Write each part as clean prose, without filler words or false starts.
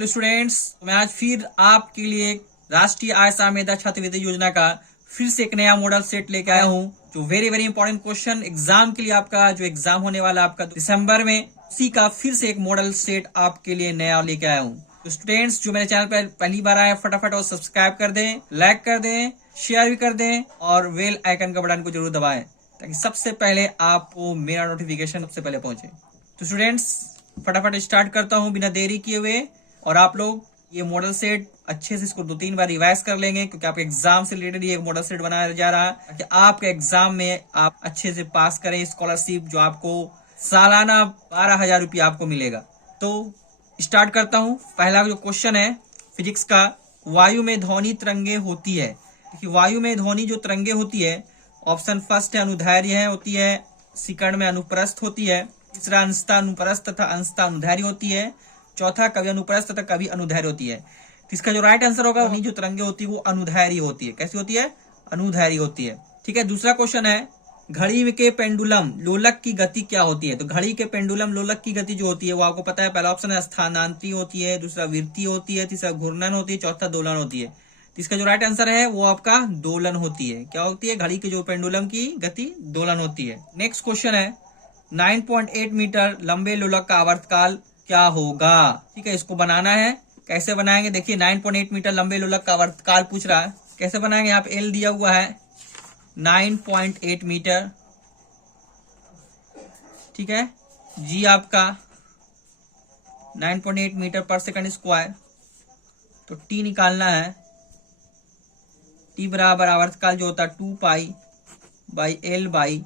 Hello students, मैं आज फिर आपके लिए राष्ट्रीय आय सामेदा छात्रवृत्ति योजना का फिर से एक नया मॉडल सेट लेके आया हूँ। जो वेरी इंपॉर्टेंट क्वेश्चन एग्जाम के लिए आपका जो एग्जाम होने वाला आपका दिसंबर में, उसी का फिर से एक मॉडल सेट आपके लिए नया लेके आया हूँ। तो स्टूडेंट्स जो मेरे चैनल पर पहली बार आए फटाफट और सब्सक्राइब कर दें, लाइक कर दें, शेयर भी कर दें और बेल आइकन का बटन को जरूर दबाएं ताकि सबसे पहले आपको मेरा नोटिफिकेशन सबसे पहले पहुंचे। तो स्टूडेंट्स फटाफट स्टार्ट करता हूँ बिना देरी किए हुए। और आप लोग ये मॉडल सेट अच्छे से इसको 2-3 बार रिवाइज कर लेंगे क्योंकि आपके एग्जाम से रिलेटेड ये मॉडल सेट बनाया जा रहा है ताकि आपके एग्जाम में आप अच्छे से पास करें। स्कॉलरशिप जो आपको सालाना 12,000 रुपया आपको मिलेगा। तो स्टार्ट करता हूँ। पहला जो क्वेश्चन है फिजिक्स का, वायु में ध्वनि तरंगे होती है। देखिए वायु में ध्वनि जो तरंगे होती है, ऑप्शन फर्स्ट है अनुदैर्घ्य होती है, सेकंड में अनुप्रस्थ होती है, तीसरा अंशतः अनुप्रस्थ तथा अंशतः अनुदैर्घ्य होती है, चौथा कभी अनुप्रस्थ तथा कभी अनुदैर्घ्य होती है। तो इसका जो राइट आंसर होगा जो तरंगे होती है वो अनुदैर्घ्य होती है। कैसी होती है? अनुदैर्घ्य होती है। ठीक है। दूसरा क्वेश्चन है घड़ी के पेंडुलम लोलक की गति क्या होती है। तो घड़ी के पेंडुलम लोलक की गति जो होती है वो आपको पता है। पहला ऑप्शन है स्थानांतरी होती है, दूसरा वृत्तीय होती है, तीसरा घूर्णन होती है, चौथा दोलन होती है। तो इसका जो राइट आंसर है वो आपका दोलन होती है। क्या होती है? घड़ी के जो पेंडुलम की गति दोलन होती है। नेक्स्ट क्वेश्चन है 9.8 मीटर लंबे लोलक का आवर्तकाल क्या होगा। ठीक है, इसको बनाना है। कैसे बनाएंगे? देखिए 9.8 मीटर लंबे लोलक का आवर्तकाल पूछ रहा है, कैसे बनाएंगे? यहाँ पे एल दिया हुआ है 9.8 मीटर। ठीक है, जी आपका 9.8 मीटर पर सेकंड स्क्वायर। तो टी निकालना है। टी बराबर आवर्तकाल जो होता है 2 पाई बाई एल बाई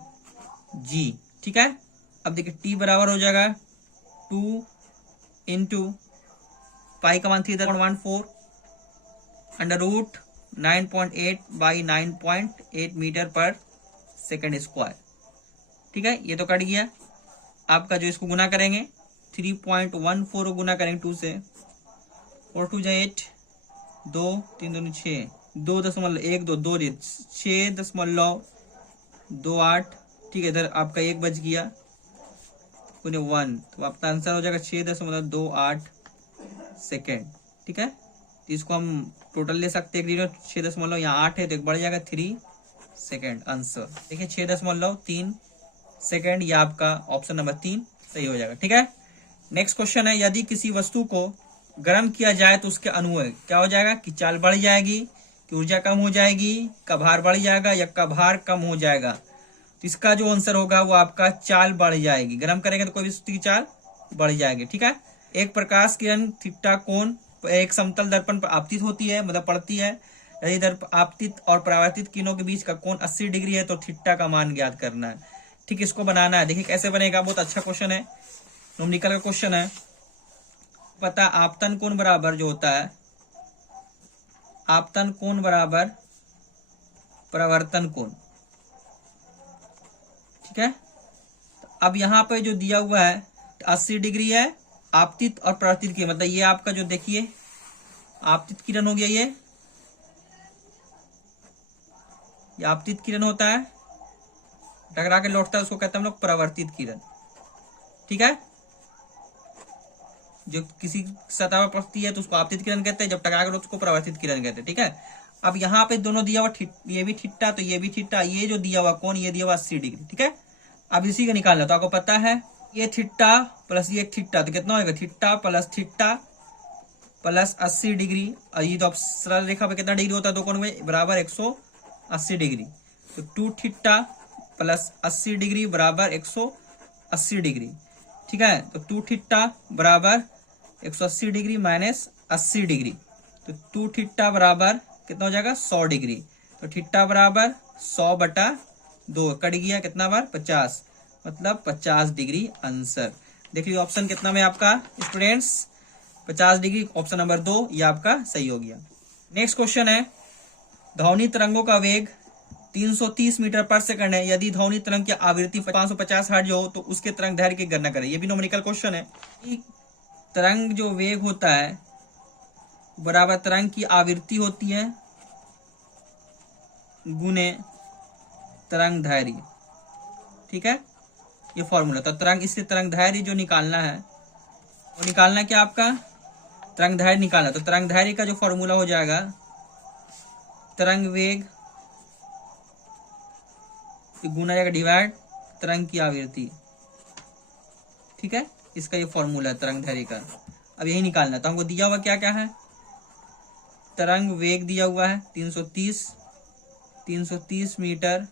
जी। ठीक है, अब देखिए टी बराबर हो जाएगा 2 इंटू पाई का मान 3.14 अंडर रूट 9.8 बाई 9.8 मीटर पर सेकंड स्क्वायर। ठीक है, ये तो कट गया। आपका जो इसको गुना करेंगे 3.14 को गुना करेंगे 2 से, 4 2 8, 2 3 2 6, 2.122 6.28। ठीक है, इधर आपका एक बच गया 1, तो आपका आंसर हो जाएगा 6.28 सेकेंड। ठीक है, तो इसको हम टोटल ले सकते हैं 6 यहाँ 8 है तो एक बढ़ जाएगा 3 सेकेंड आंसर। देखिए 6.3 सेकेंड, ये आपका ऑप्शन नंबर 3 सही हो जाएगा। ठीक है, नेक्स्ट क्वेश्चन है यदि किसी वस्तु को गर्म किया जाए तो उसके अनुय क्या हो जाएगा? कि चाल बढ़ जाएगी, कि ऊर्जा कम हो जाएगी, का भार बढ़ जाएगा या का भार कम हो जाएगा। तो इसका जो आंसर होगा वो आपका चाल बढ़ जाएगी। गर्म करेंगे तो कोई भी वस्तु की चाल बढ़ जाएगी। ठीक है, एक प्रकाश किरण थीटा कोण एक समतल दर्पण पर आपतित होती है, मतलब पड़ती है। यदि आपतित और परावर्तित किरणों के बीच का कोण 80 डिग्री है तो थीटा का मान ज्ञात करना है। ठीक, इसको बनाना है। देखिए कैसे बनेगा, बहुत अच्छा क्वेश्चन है, न्यूमेरिकल का क्वेश्चन है। पता आपतन कोण बराबर जो होता है आपतन कोण बराबर परावर्तन कोण। ठीक है, अब यहाँ पे जो दिया हुआ है 80 डिग्री है आपतित और परावर्तित की, मतलब ये आपका जो देखिए आपतित किरण हो गया, ये आपतित किरण होता है, टकरा के लौटता है, उसको कहते हैं हम लोग परावर्तित किरण। ठीक है, जो किसी सतह पर पड़ती है तो उसको आपतित किरण कहते हैं, जब टकरा के लौटता है उसको परावर्तित किरण कहते हैं। ठीक है, अब यहाँ पे दोनों दिया हुआ ये भी थीटा तो ये भी थीटा, ये जो दिया हुआ कौन, ये दिया हुआ 80 डिग्री। ठीक है, अब इसी का निकालना, तो आपको पता है ये थीटा प्लस ये थीटा तो कितना होगा? Theta plus 80 degree. और ये तो सरल रेखा पे कितना डिग्री होता है? दो कोण में बराबर 180 डिग्री। तो 2 थीटा प्लस 80 डिग्री बराबर 180 डिग्री। ठीक है, तो 2 थीटा बराबर 180 डिग्री माइनस 80 डिग्री, तो 2 थीटा बराबर कितना हो जाएगा? 100 डिग्री। तो थीटा बराबर 100/2 कट गया, कितना बार? 50, मतलब 50 डिग्री आंसर। देख लीजिए ऑप्शन कितना में आपका स्टूडेंट्स 50 डिग्री, ऑप्शन नंबर 2 ये आपका सही हो गया। नेक्स्ट क्वेश्चन है ध्वनि तरंगों का वेग 330 मीटर पर सेकंड है। यदि ध्वनि तरंग की आवृत्ति 550 हर्ट्ज हो तो उसके तरंग दैर्घ्य की गणना करें। ये भी न्यूमेरिकल क्वेश्चन है। तरंग जो वेग होता है बराबर तरंग की आवृत्ति होती है गुने तरंग दैर्घ्य। ठीक है, ये फॉर्मूला। तो तरंग इसलिए तरंग दैर्घ्य जो निकालना है वो निकालना क्या आपका तरंग दैर्घ्य निकालना, तो तरंग दैर्घ्य का जो फॉर्मूला हो जाएगा तरंग वेग गुना जाएगा डिवाइड तरंग की आवृत्ति, ठीक है। इसका ये फॉर्मूला है तरंग दैर्घ्य का। अब यही निकालना, तो हमको दिया हुआ क्या क्या है, तरंग वेग दिया हुआ है 330 मीटर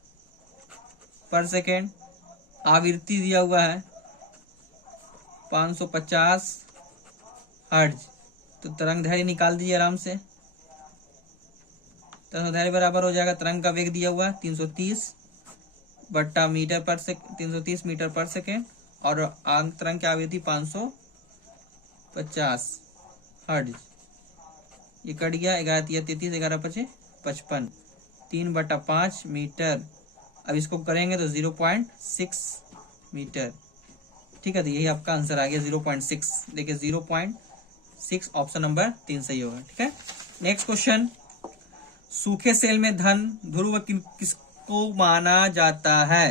पर सेकेंड, आवृत्ति दिया हुआ है 550 हर्ट्ज। तो तरंग दैर्घ्य निकाल दीजिए आराम से। तरंग दैर्घ्य बराबर हो जाएगा, तरंग का वेग दिया हुआ है 330 मीटर पर सेकेंड, 330 मीटर पर सेकेंड, और तरंग की आवृत्ति 550 हर्ट्ज। ये कट गया, 11×33 11×5 55, 3/5 मीटर। अब इसको करेंगे तो 0.6 मीटर, ठीक है। तो यही आपका आंसर आ गया 0.6, देखिए 0.6 ऑप्शन नंबर 3 सही होगा, ठीक है। नेक्स्ट क्वेश्चन, सूखे सेल में धन ध्रुव किसको माना जाता है?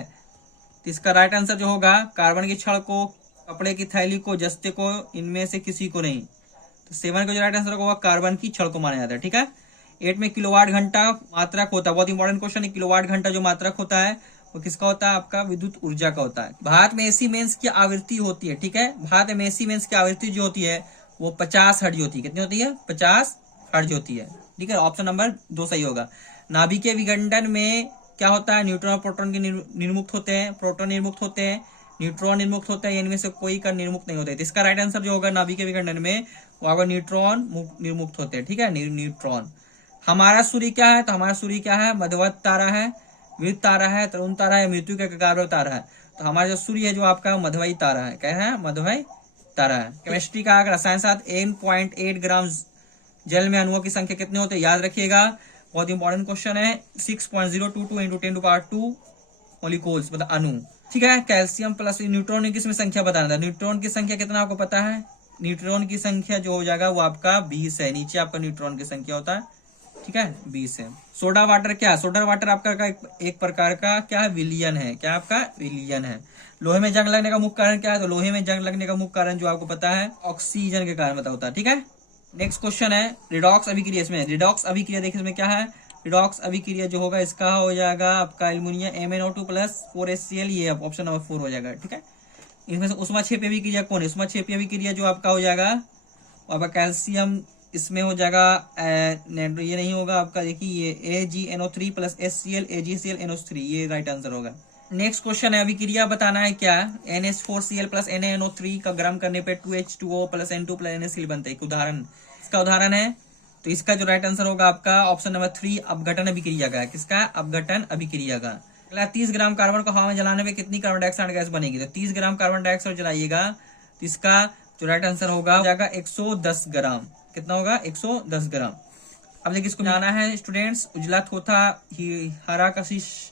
तो इसका राइट आंसर जो होगा, कार्बन की छड़ को, कपड़े की थैली को, जस्ते को, इनमें से किसी को नहीं। तो 7 का जो राइट आंसर होगा कार्बन की छड़ को माना जाता है, ठीक है। 8 में किलोवाट घंटा मात्रक होता है, बहुत इंपॉर्टेंट क्वेश्चन है। किलोवाट घंटा जो मात्रक होता है वो किसका होता है? आपका विद्युत ऊर्जा का होता है। भारत में एसी मेंस की आवृत्ति होती है, ठीक है। भारत में एसी मेंस की आवृत्ति जो होती है वो 50 हर्ट्ज होती है। कितनी होती है? 50 हर्ट्ज होती है, ठीक है। ऑप्शन नंबर 2 सही होगा। नाभिकीय विघटन में क्या होता है? न्यूट्रॉन और प्रोटॉन के निर्मुक्त होते हैं, प्रोटॉन निर्मुक्त होते हैं, न्यूट्रॉन निर्मुक्त होते हैं, इनमें से कोई का निर्मुक्त नहीं होता है। तो इसका राइट आंसर जो होगा नाभिकीय विघटन में वो आपका न्यूट्रॉन निर्मुक्त होते हैं, ठीक है, न्यूट्रॉन। हमारा सूर्य क्या है? तो हमारा सूर्य क्या है? मध्यवर्त तारा है, वृत्त तारा है, तरुण तारा है, मृत्यु का एकाग्र तारा है। तो हमारा जो सूर्य है जो आपका मध्यवयी तारा है, क्या है? मध्यवयी तारा है। केमिस्ट्री का रसायन शास्त्र 8.8 ग्राम जल में अणुओं की संख्या कितने होते हैं? याद रखिएगा, बहुत इंपॉर्टेंट क्वेश्चन है। 6.022 × 10⁻²⁴ मोलिक्यूल्स मतलब अणु, ठीक है। कैल्शियम प्लस न्यूट्रॉन की इसमें संख्या बताना था। न्यूट्रॉन की संख्या कितना आपको पता है? न्यूट्रॉन की संख्या जो हो जाएगा वो आपका 20 है। नीचे आपका न्यूट्रॉन की संख्या होता है, ठीक है, 20 है। सोडा वाटर क्या है? सोडा वाटर आपका एक प्रकार का क्या है? विलियन है। क्या आपका? विलियन है। लोहे में जंग लगने का मुख्य कारण क्या है? तो लोहे में जंग लगने का मुख्य कारण जो आपको पता है ऑक्सीजन के कारण होता है, ठीक है। नेक्स्ट क्वेश्चन है रिडॉक्स अभिक्रिया। इसमें रिडॉक्स अभिक्रिया देखिए इसमें क्या है? रिडॉक्स अभिक्रिया जो होगा इसका हो जाएगा आपका एल्युमिनियम MnO2 + 4HCl, ये ऑप्शन नंबर 4 हो जाएगा, ठीक है। इसमें से ऊष्माक्षेपी अभिक्रिया कौन है? ऊष्माक्षेपी अभिक्रिया जो आपका हो जाएगा आपका कैल्शियम, इसमें हो जाएगा ये नहीं होगा आपका, देखिए ये AgNO3 + HCl AgClNO3, ये राइट आंसर होगा। नेक्स्ट क्वेश्चन है अभिक्रिया बताना है क्या? NH4Cl + NaNO3 का गर्म करने पे 2H2O + N2 + NaCl बनता है। एक उदाहरण, इसका उदाहरण है। तो इसका जो राइट आंसर होगा आपका ऑप्शन नंबर 3 अपघटन अभिक्रिया का। किसका? अपघटन अभिक्रिया का। अगला 30 ग्राम कार्बन को हवा में जलाने में कितनी कार्बन डाइऑक्साइड गैस बनेगी? तो 30 ग्राम कार्बन डाइऑक्साइड जलाइएगा तो इसका जो राइट आंसर होगा 110 ग्राम। कितना होगा? 110 ग्राम। अब देखिए इसको जाना है स्टूडेंट्स, उजला थोथा, हरा कशिश,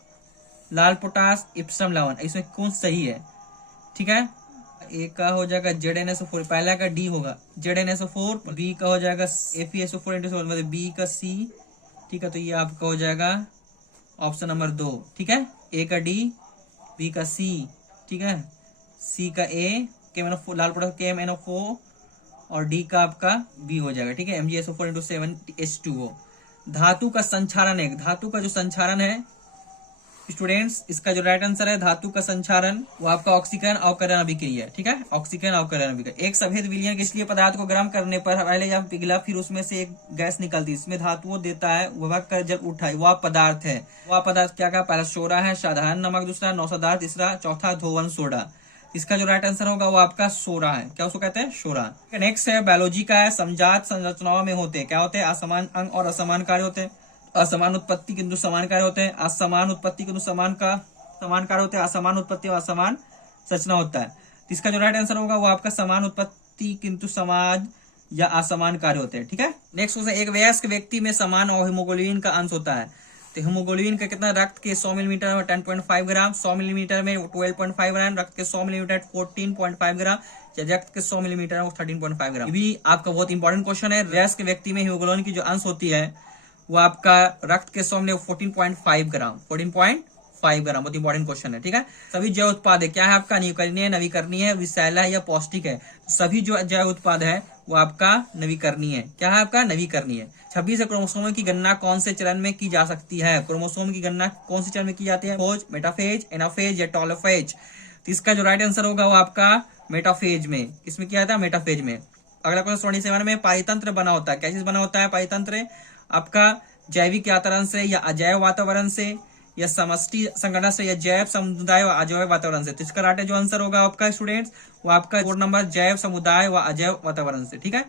लाल पोटास, इप्सम लवण, इसमें कौन सही है? ठीक है, ए का हो जाएगा ZnSO4, पहला का डी होगा ZnSO4, बी का हो जाएगा FeSO4 मतलब बी का सी, ठीक है। तो ये आपका हो जाएगा ऑप्शन नंबर 2, ठीक है। ए का डी, बी का सी, ठीक है, सी का ए, KMnO4 लाल पोटास KMnO4 और डी का आपका बी हो जाएगा, ठीक है, MgSO4 × 7H2O। धातु का संचारण है, धातु का जो संचारण है स्टूडेंट्स, इसका जो राइट आंसर है धातु का संचारण वो आपका ऑक्सीकरण अवकरण अभिक्रिया, ठीक है, ऑक्सीकरण अवकरण अभिक्रिया। एक सफेद विलयन किसलिए पदार्थ को गर्म करने पर पहले जब पिघला फिर उसमें से एक गैस निकलती, इसमें धातुओं देता है, वह कर जब उठाई वह पदार्थ है। वह पदार्थ क्या का? पहला सोडा है, साधारण नमक दूसरा, नौसदार तीसरा, चौथा धोवन सोडा। इसका जो राइट आंसर होगा वो आपका सोडा है। क्या उसको कहते हैं? सोडा। नेक्स्ट है बायोलॉजी का है, समजात संरचनाओं में होते हैं क्या होते हैं? असमान अंग और असमान कार्य होते हैं। असमान उत्पत्ति किंतु समान कार्य होते हैं, असमान उत्पत्ति किंतु समान कार्य होते हैं, असमान उत्पत्ति और असमान संरचना होता है। इसका जो राइट आंसर होगा वो आपका समान उत्पत्ति किंतु समान या असमान कार्य होते हैं, ठीक है। नेक्स्ट क्वेश्चन, एक वयस्क व्यक्ति में समान और हीमोग्लोबिन का अंश होता है। तो हीमोग्लोबिन का कितना? रक्त के 100 मिलीमीटर में 10.5 ग्राम, 100 मिलीमीटर में 12.5 ग्राम, रक्त के 100 मिलीमीटर 14.5 ग्राम, रक्त के 100 मिलीमीटर में 13.5 ग्राम। ये भी आपका बहुत इंपॉर्टेंट क्वेश्चन है। वयस्क व्यक्ति में हीमोग्लोबिन की जो अंश होती है वो आपका रक्त के 100 में 14.5 ग्राम, 14.5 5 ग्राम। बहुत इंपॉर्टेंट क्वेश्चन है, ठीक है। सभी जैव उत्पाद है, क्या है आपका, नवीकरणीय, नवीकरणीय, विषैला है या पौष्टिक है। तो सभी जो जैव उत्पाद है वो आपका नवीकरणीय है। क्या है आपका, नवीकरणीय। 26 क्रोमोसोमों की गणना कौन से चरण में की जा सकती है। क्रोमोसोम की गणना कौन से चरण में की जाती है, फोज, मेटाफेज, एनाफेज या टॉलोफेज। तो इसका जो राइट आंसर होगा वो आपका मेटाफेज में। किसमें किया जाता है, मेटाफेज में। अगला क्वेश्चन 27 में, पारितंत्र बना होता है, क्या चीज बना होता है पारितंत्र, आपका जैविक यात्रण से या अजैव वातावरण से या समष्टि संगठन से या जैव समुदाय व अजैव वातावरण से। तो इसका राइट जो आंसर होगा आपका स्टूडेंट्स वो आपका 4 नंबर जैव समुदाय व अजैव वातावरण से, ठीक है।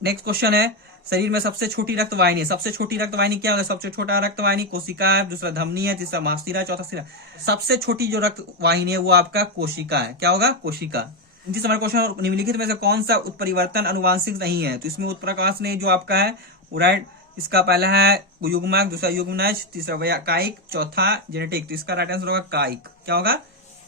नेक्स्ट क्वेश्चन है, शरीर में सबसे छोटी रक्त वाहिनी, सबसे छोटी रक्त वाहिनी क्या होगा, सबसे छोटा रक्त वाहिनी कोशिका है, दूसरा धमनी है, तीसरा महाशिरा, चौथा शिरा। सबसे छोटी जो रक्त वाहिनी है वो आपका कोशिका है। क्या होगा, कोशिका। 29 नंबर क्वेश्चन, निम्नलिखित में से कौन सा उत्परिवर्तन अनुवांशिक नहीं है। तो इसमें उत्प्रकाश ने जो आपका है वो राइट, इसका पहला है युग्मक, दूसरा युग्मनज, तीसरा कायिक, चौथा जेनेटिक। तो इसका राइट आंसर होगा कायिक। क्या होगा,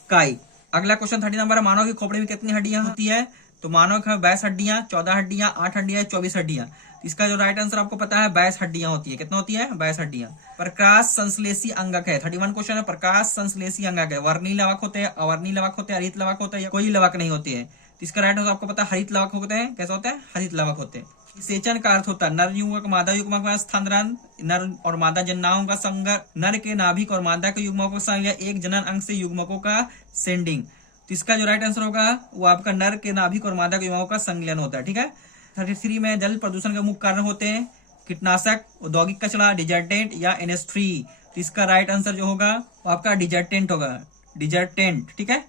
कायिक। अगला क्वेश्चन 30 नंबर, मानव की खोपड़ी में कितनी हड्डियां होती है। तो मानव का 22 हड्डियां, 14 हड्डियां, 8 हड्डियां, 24 हड्डियां। इसका जो राइट आंसर आपको पता है 22 हड्डियां होती है। कितना होती है, 22 हड्डियां। प्रकाश संश्लेषी अंगक है, 31 क्वेश्चन है, प्रकाश संश्लेषी अंगक है। वर्णीय लवक होते हैं, अवर्णीय लवक होते हैं, हरित लवक होते हैं या कोई लवक नहीं होती है। तो इसका राइट आंसर आपको पता है हरित लवक होते हैं। कैसे होते हैं, हरित लवक होते हैं। सेचन का अर्थ होता है नर युग्मक मादा युग्मक में स्थानांतरण, नर और मादा जननाओं का संग, नर के नाभिक और मादा के युग्मकों का संग, एक जनन अंग से युग्मकों का सेंडिंग। तो इसका जो राइट आंसर होगा वो आपका नर के नाभिक और मादा के युग्मकों का संलयन होता है, ठीक है। 33 में, जल प्रदूषण के मुख्य कारण होते हैं कीटनाशक, औद्योगिक कचरा, डिजर्टेंट या NH3। तो इसका राइट आंसर जो होगा वो आपका डिजर्टेंट होगा, डिजर्टेंट, ठीक है।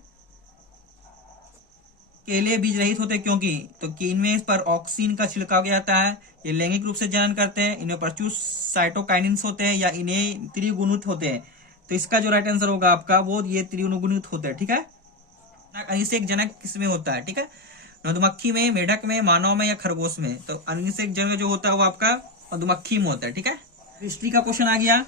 केले बीज रहित होते क्योंकि, तो इनमें पर ऑक्सीन का छिड़काव किया जाता है, ये लैंगिक रूप से जनन करते हैं, इनमें प्रचुर साइटोकाइनिन्स होते हैं या इन्हें त्रिगुणित होते हैं। तो इसका जो राइट आंसर होगा आपका वो ये त्रिगुणित होते हैं, ठीक है। अनिषेक जनक किसमें होता है, ठीक है। मधुमक्खी में, मेढक में, मानव में या खरगोश में। तो अनिषेक जनक जो होता है वो आपका मधुमक्खी में होता है, ठीक है। हिस्ट्री का क्वेश्चन आ गया,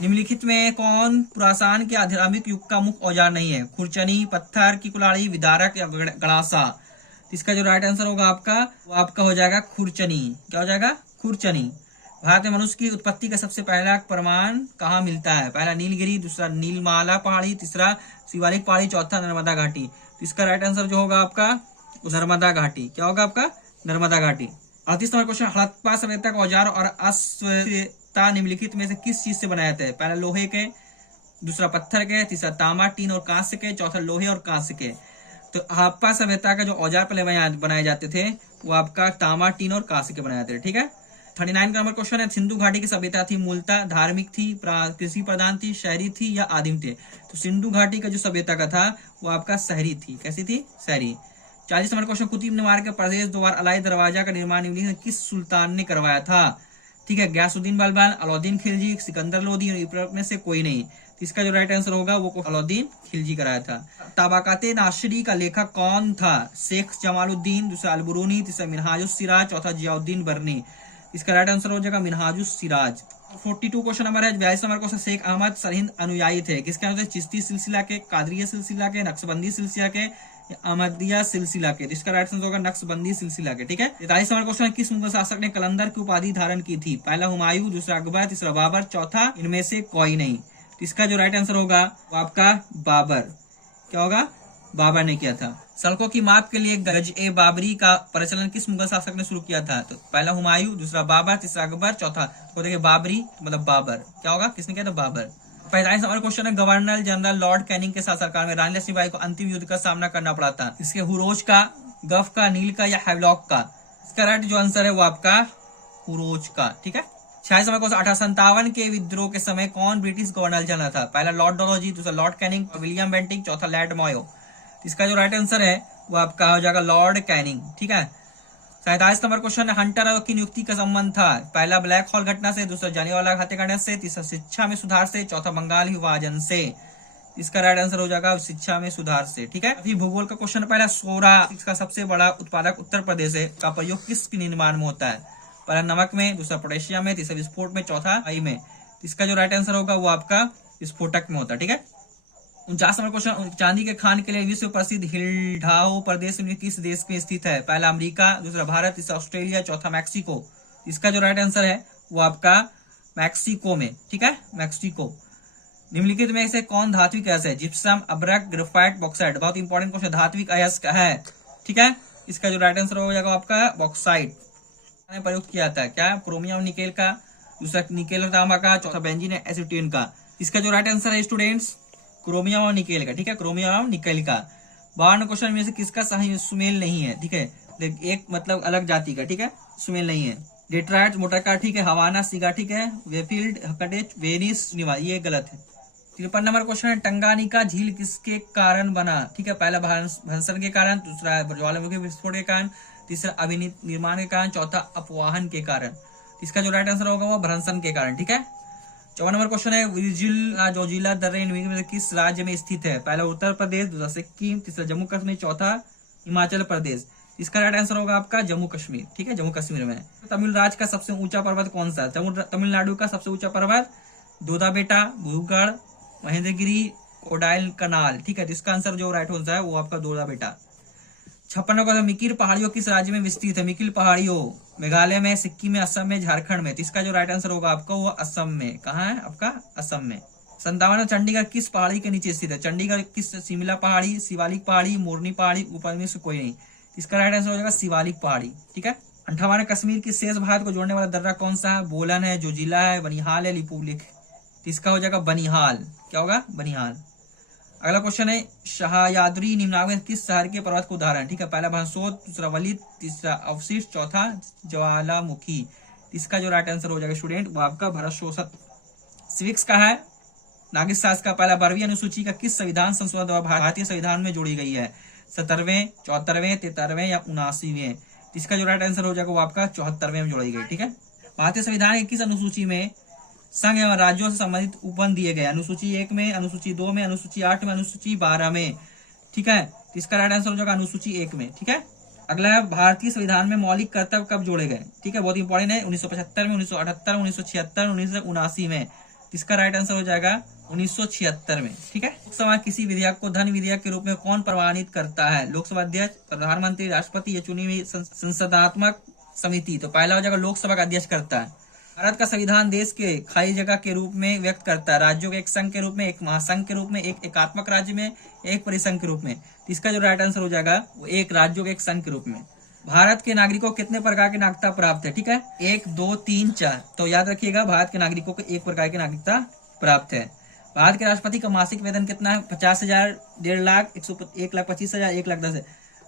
निम्नलिखित में कौन पुरासान के आधुनिक युग का मुख्य औजार नहीं है। खुरचनी, पत्थर की कुल्हाड़ी, विदारक या गड़ासा। इसका जो राइट आंसर होगा आपका वो आपका हो जाएगा खुरचनी। क्या हो जाएगा, खुरचनी। भारत में मनुष्य की उत्पत्ति का सबसे पहला प्रमाण कहाँ मिलता है। पहला नीलगिरी, दूसरा नीलमाला पहाड़ी, तीसरा शिवालिक पहाड़ी, चौथा नर्मदा घाटी। तो इसका राइट आंसर जो होगा आपका नर्मदा घाटी। क्या होगा आपका, नर्मदा घाटी। 38 नंबर क्वेश्चन, हड़प्पा सभ्यता का औजार और अश्वता निम्नलिखित में से किस चीज से बनाए थे। पहला लोहे के, दूसरा पत्थर के, तीसरा तांबा, टीन और कांस्य के, चौथा लोहे और कांस्य के। तो हड़प्पा सभ्यता का जो औजार पहले बनाए जाते थे वो आपका तांबा, टीन और कांस्य के बनाए जाते थे, ठीक है। 39 का नंबर क्वेश्चन है, सिंधु घाटी की सभ्यता थी मूलतः धार्मिक थी, कृषि प्रधान थी, शहरी थी या आदिम थे। तो सिंधु घाटी का जो सभ्यता का था वो आपका शहरी थी। कैसी थी, शहरी। 40 नंबर क्वेश्चन, कुतुब मीनार के प्रदेश द्वार अलाई दरवाजा का निर्माण निम्नलिखित किस सुल्तान ने करवाया था। ठीक है, गयासुद्दीन बलबन, अलाउद्दीन खिलजी, सिकंदर लोदी, में से कोई नहीं। तो इसका जो राइट आंसर होगा वो अलाउद्दीन खिलजी कराया था। ताबाकाते नाशरी का लेखक कौन था। शेख जमालुद्दीन, दूसरा अलबरूनी, तीसरा मिनहाजुस सिराज, चौथा जियाउद्दीन बरनी। इसका राइट आंसर हो जाएगा मिनहाजुस सिराज। 42 क्वेश्चन नंबर है। 42 नंबर क्वेश्चन, शेख अहमद सरहिंद अनुयायी थे किसके नाम से। चिश्ती सिलसिला के, कादरिया सिलसिला के, नक्शबंदी सिलसिला के, अहमदिया सिलसिला के। इसका राइट आंसर होगा नक्शबंदी सिलसिला के, ठीक है। 43 नंबर क्वेश्चन, किस मुगल शासक ने कलंदर की उपाधि धारण की थी। पहला हुमायूं, दूसरा अकबर, तीसरा बाबर, चौथा इनमें से कोई नहीं। तो इसका जो राइट आंसर होगा वो आपका बाबर। क्या होगा, बाबर ने किया था। सड़कों की माप के लिए गज-ए-बाबरी का प्रचलन किस मुगल शासक ने शुरू किया था। तो पहला हुमायूं, दूसरा बाबर, तीसरा अकबर, चौथा तो देखिए बाबरी मतलब बाबर। क्या होगा, किसने किया था, बाबर। 45 नंबर क्वेश्चन है, गवर्नर जनरल लॉर्ड कैनिंग के साथ सरकार में रानी लक्ष्मीबाई को अंतिम युद्ध का सामना करना पड़ा था। इसके हुरोज का, गफ का, नील का या हैवलॉक का। इसका राइट जो आंसर है वो आपका हुरोज का, ठीक है। 46 नंबर क्वेश्चन, 1857 के विद्रोह के समय कौन ब्रिटिश गवर्नर जनरल था। पहला लॉर्ड डलहौजी, दूसरा लॉर्ड कैनिंग, विलियम बेंटिंग, चौथा लॉर्ड मायो। इसका जो राइट आंसर है वो आपका हो जाएगा लॉर्ड कैनिंग, ठीक है। 47 नंबर क्वेश्चन, हंटर की नियुक्ति का संबंध था। पहला ब्लैक होल घटना से, दूसरा जानेवाला हत्याकांड से, तीसरा शिक्षा में सुधार से, चौथा बंगाल विभाजन से। इसका राइट आंसर हो जाएगा शिक्षा में सुधार से, ठीक है। अभी भूगोल का क्वेश्चन, पहला सोरा इसका सबसे बड़ा उत्पादक उत्तर प्रदेश है, का प्रयोग किस निर्माण में होता है। पहला नमक में, दूसरा पोटेशियम में, तीसरा विस्फोट में, चौथा आई में। इसका जो राइट आंसर होगा वो आपका विस्फोटक में होता है, ठीक है। 49 नंबर क्वेश्चन, चांदी के खान के लिए विश्व प्रसिद्ध हिल्डाओ प्रदेश में किस देश में स्थित है। पहला अमेरिका, दूसरा भारत, तीसरा ऑस्ट्रेलिया, चौथा मैक्सिको। इसका जो राइट आंसर है वो आपका मैक्सिको में, ठीक है, मैक्सिको। निम्नलिखित में से कौन धात्विक अयस्क है? जिप्सम, अब्रक, ग्रेफाइट, बॉक्साइट। बहुत इंपॉर्टेंट क्वेश्चन, धात्विक अयस्क है, ठीक है। इसका जो राइट आंसर हो जाएगा आपका बॉक्साइट। प्रयुक्त किया जाता है क्या? क्रोमियम और निकेल का, दूसरा निकेल और तांबा का, चौथा बेंजीन एसीटोन का। इसका जो राइट आंसर है स्टूडेंट्स क्रोमियम और निकेल का, ठीक है, क्रोमियम और निकेल का। 52 क्वेश्चन में से किसका सही सुमेल नहीं है? ठीक है, एक मतलब अलग जाति का, ठीक है, सुमेल नहीं है। डेट्राइट मोटर का, ठीक है, हवाना सीगा, ठीक है, वेफील्ड, हकडेच, वेनिस, निवा, ये गलत है। 53 नंबर क्वेश्चन है, टंगानिका झील किसके कारण बना? ठीक है, पहला भंसन के कारण, दूसरा ज्वालामुखी विस्फोट के कारण, तीसरा अभिनीत निर्माण के कारण, चौथा अपवाहन के कारण। इसका जो राइट आंसर होगा वो भ्रंशन के कारण, ठीक है। 54 नंबर क्वेश्चन है, विजिल जोजिला दर्रे में किस राज्य में स्थित है? पहला उत्तर प्रदेश, दूसरा सिक्किम, तीसरा जम्मू कश्मीर, चौथा हिमाचल प्रदेश। इसका राइट आंसर होगा आपका जम्मू कश्मीर, ठीक है, जम्मू कश्मीर में। तमिलनाडु का सबसे ऊंचा पर्वत कौन सा? तमिलनाडु का सबसे ऊंचा पर्वत दोदा बेटा, भूगढ़, महेंद्रगिरी, कोडाइल कनाल, ठीक है। इसका आंसर जो राइट आंसर है वो आपका दोदा बेटा। 56 का मिकिर पहाड़ियों किस राज्य में विस्तृत है? मिकिर पहाड़ियों मेघालय में, सिक्किम में, असम में, झारखंड में। इसका जो राइट आंसर होगा आपका वो असम में। कहाँ है आपका? असम में। 57 चंडीगढ़ किस पहाड़ी के नीचे स्थित है? चंडीगढ़ किस? शिमला पहाड़ी, शिवालिक पहाड़ी, मोरनी पहाड़ी, ऊपर में से कोई नहीं। इसका राइट आंसर हो जाएगा शिवालिक पहाड़ी, ठीक है। 58 कश्मीर की शेष भारत को जोड़ने वाला दर्रा कौन सा है? बोलन है, जोजिला है, बनिहाल है, लिपुलेख। इसका हो जाएगा बनिहाल। क्या होगा? बनिहाल। अगला क्वेश्चन है, सह्याद्री निम्नांकित किस शहर के पर्वत को उदाहरण? ठीक है, पहला भंसोद, दूसरा वलित, तीसरा अवशिष्ट, चौथा ज्वालामुखी। इसका जो राइट आंसर हो जाएगा स्टूडेंट वो आपका भरत शोषक। सिविक्स का है, नागरिक शास्त्र का, पहला 12वीं अनुसूची का किस संविधान संशोधन द्वारा भारतीय संविधान में जोड़ी गई है? 17वें, 74वें, 73वें या 79वें। इसका जो राइट आंसर हो जाएगा वो आपका 74वें में जोड़ी गई, ठीक है। भारतीय संविधान की किस अनुसूची में संघ एवं राज्यों से संबंधित उपबंध दिए गए? अनुसूची 1 में, अनुसूची 2 में, अनुसूची 8 में, अनुसूची 12 में, ठीक है। इसका राइट आंसर हो जाएगा अनुसूची 1 में, ठीक है। अगला है, भारतीय संविधान में मौलिक कर्तव्य कब जोड़े गए? ठीक है, बहुत इंपॉर्टेंट है। 1975 में, 1978, 1976, 1979 में। इसका राइट आंसर हो जाएगा 1976 में, ठीक है। लोकसभा किसी विधेयक को धन विधेयक के रूप में कौन प्रमाणित करता है? लोकसभा अध्यक्ष, प्रधानमंत्री, राष्ट्रपति या चुनी हुई संसदात्मक समिति। तो पहला हो जाएगा लोकसभा का अध्यक्ष करता है। भारत का संविधान देश के खाई जगह के रूप में व्यक्त करता है, राज्यों के एक संघ के रूप में, एक महासंघ के रूप में, एक एकात्मक राज्य में, एक परिसंघ के रूप में। इसका जो राइट आंसर हो जाएगा वो एक राज्यों के एक संघ के रूप में। भारत के नागरिकों को कितने प्रकार की नागरिकता प्राप्त है? ठीक है, 1, 2, 3, 4। तो याद रखिएगा भारत के नागरिकों को एक प्रकार की नागरिकता प्राप्त है। भारत के राष्ट्रपति का मासिक वेतन कितना है? 50,000, 1.5 लाख, 1,25,000, 1,10,000।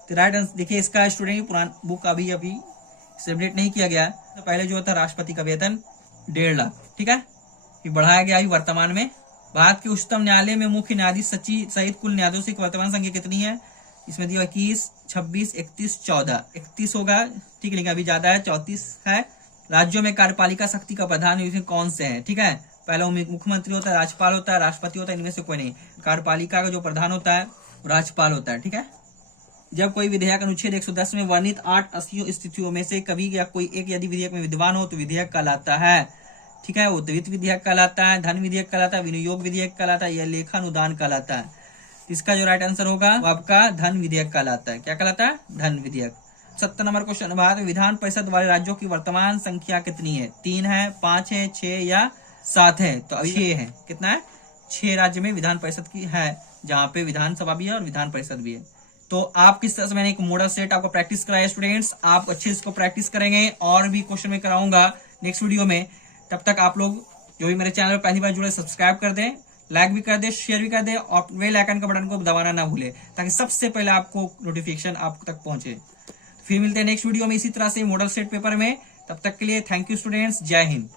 तो राइट आंसर देखिए, इसका स्टूडेंट पुराना बुक अभी अपडेट नहीं किया गया। तो पहले जो था राष्ट्रपति का वेतन 1.5 लाख, ठीक है, ये बढ़ाया गया अभी वर्तमान में। भारत के उच्चतम न्यायालय में मुख्य न्यायाधीश सहित कुल न्यायाधीशों की वर्तमान संख्या कितनी है? इसमें दिया 21, 26, 31, 14। 31 होगा, ठीक है, लेकिन अभी ज्यादा है, 34 है। राज्यों में कार्यपालिका शक्ति का प्रधान कौन से है? ठीक है, पहला मुख्यमंत्री होता है, राज्यपाल होता है, राष्ट्रपति होता है, इनमें से कोई नहीं। कार्यपालिका का जो प्रधान होता है राज्यपाल होता है, ठीक है। जब कोई विधेयक अनुच्छेद 110 में वर्णित 8 स्थितियों में से कभी या कोई एक यदि विधेयक में विद्यमान हो तो विधेयक कहलाता है, ठीक है। वो वित्त विधेयक कहलाता है, धन विधेयक कहलाता है, विनियोग विधेयक कहलाता है, या लेखानुदान कहलाता है। इसका जो राइट आंसर होगा वो आपका धन विधेयक कहलाता है। क्या कहलाता है? धन विधेयक। 70 नंबर क्वेश्चन, भारत में विधान परिषद वाले राज्यों की वर्तमान संख्या कितनी है? 3 है, 5 है, 6 या 7 है? तो अभी 6 है। कितना है? 6 राज्य में विधान परिषद की है, जहाँ पे विधानसभा भी है और विधान परिषद भी है। तो आप किस तरह से, मैंने एक मॉडल सेट आपको प्रैक्टिस कराया स्टूडेंट्स, आप अच्छे इसको प्रैक्टिस करेंगे और भी क्वेश्चन में कराऊंगा नेक्स्ट वीडियो में। तब तक आप लोग जो भी मेरे चैनल पर पहली बार जुड़े सब्सक्राइब कर दें, लाइक भी कर दे, शेयर भी कर दे और बेल आइकन का बटन को दबाना ना भूले, ताकि सबसे पहले आपको नोटिफिकेशन आप तक पहुंचे। फिर मिलते हैं नेक्स्ट वीडियो में इसी तरह से मॉडल सेट पेपर में। तब तक के लिए थैंक यू स्टूडेंट्स, जय हिंद।